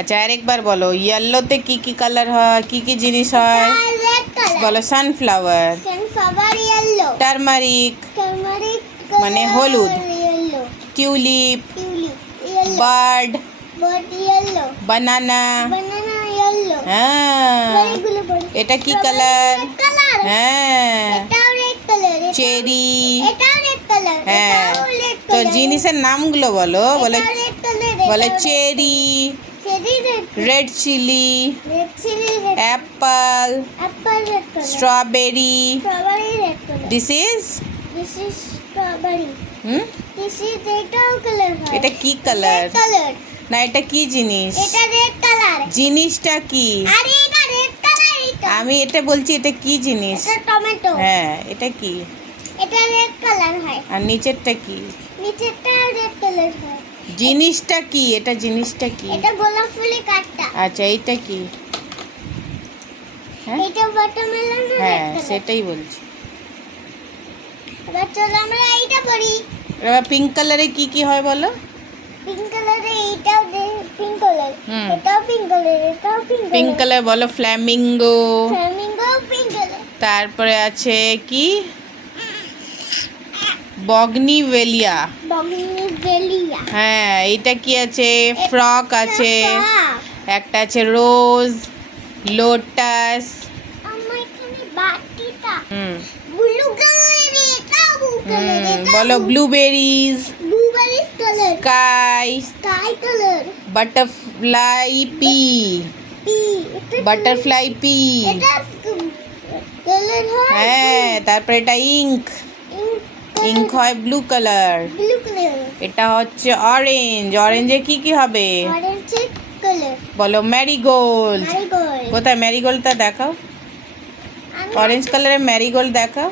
আচ্ছা আরেকবার বলো, ইয়েলোতে কি কি কালার হয়, কি কি জিনিস হয়? Red colour. বলো sunflower. Sunflower yellow. Turmeric turmeric মানে হলুদ। Yellow. Tulip. Tulip yellow. Bird. Bird yellow. Banana. Banana yellow. হ্যাঁ, এগুলো বড়। এটা কি কালার? Red colour. হ্যাঁ, এটাও রেড কালার। চেরি। এটাও রেড কালার। হ্যাঁ, এটাও রেড তো কালার। জিনিসের নামগুলো বলো। বলে এটাও রেড কালার। বলে cherry, cherry red. Red chilli, red chilli red. Apple, apple red colour. Strawberry. Strawberry red colour. This is this is strawberry. This is এটাও কালার হয়। এটা কি কালার? Red colour. না, এটা কি জিনিস? এটা রেড কালার। জিনিসটা কি? আরে এটা রেড কালার এটা। আমি এটা বলছি, এটা কি জিনিস? এটা টমেটো। হ্যাঁ, এটা কি? এটা রেড কালার হয়। আর নিচেরটা কি? নিচেরটা রেড কালার হয়। জিনিসটা কি? এটা জিনিসটা কি? এটা গোলাপ ফুলের কাঠটা। আচ্ছা, এইটা কি? হ্যাঁ এটা ওয়াটারমেলন রেড হ্যাঁ, কালার। সেটাই বলছি। এবার চলো আমরা এইটা পড়ি। এবার পিঙ্ক কালারে কি কি হয় বলো? পিঙ্ক কালারে এইটাও পিঙ্ক কালার। হুম। এটাও পিঙ্ক কালার। এটাও পিঙ্ক কালার। পিঙ্ক কালার বলো ফ্ল্যামিঙ্গো। Flamingo pink colour. তারপরে আছে কি? বগনিভেলিয়া। বগনিভেলিয়া। হ্যাঁ, এটা কি আছে? ফ্রক আছে, ফ্রক। একটা আছে রোজ, লোটাস। আমার এখানে বাটিটা হুম ব্লু কালারের। এটাও ব্লু কালার। বলো blueberries, blueberry colour. Sky, sky colour. Butterfly P, P. Butterfly P. এটা কালার হয়। হ্যাঁ, তারপরে এটা ইঙ্ক, ইঙ্ক হয় ব্লু কালার। Blue colour. এটা হচ্ছে অরেঞ্জ, অরেঞ্জে কি কি হবে? Orange colour. বলো ম্যারিগোল্ড। ম্যারিগোল্ড। কোথায় ম্যারিগোল্ডটা দেখাও? অরেঞ্জ কালারের ম্যারিগোল্ড দেখাও।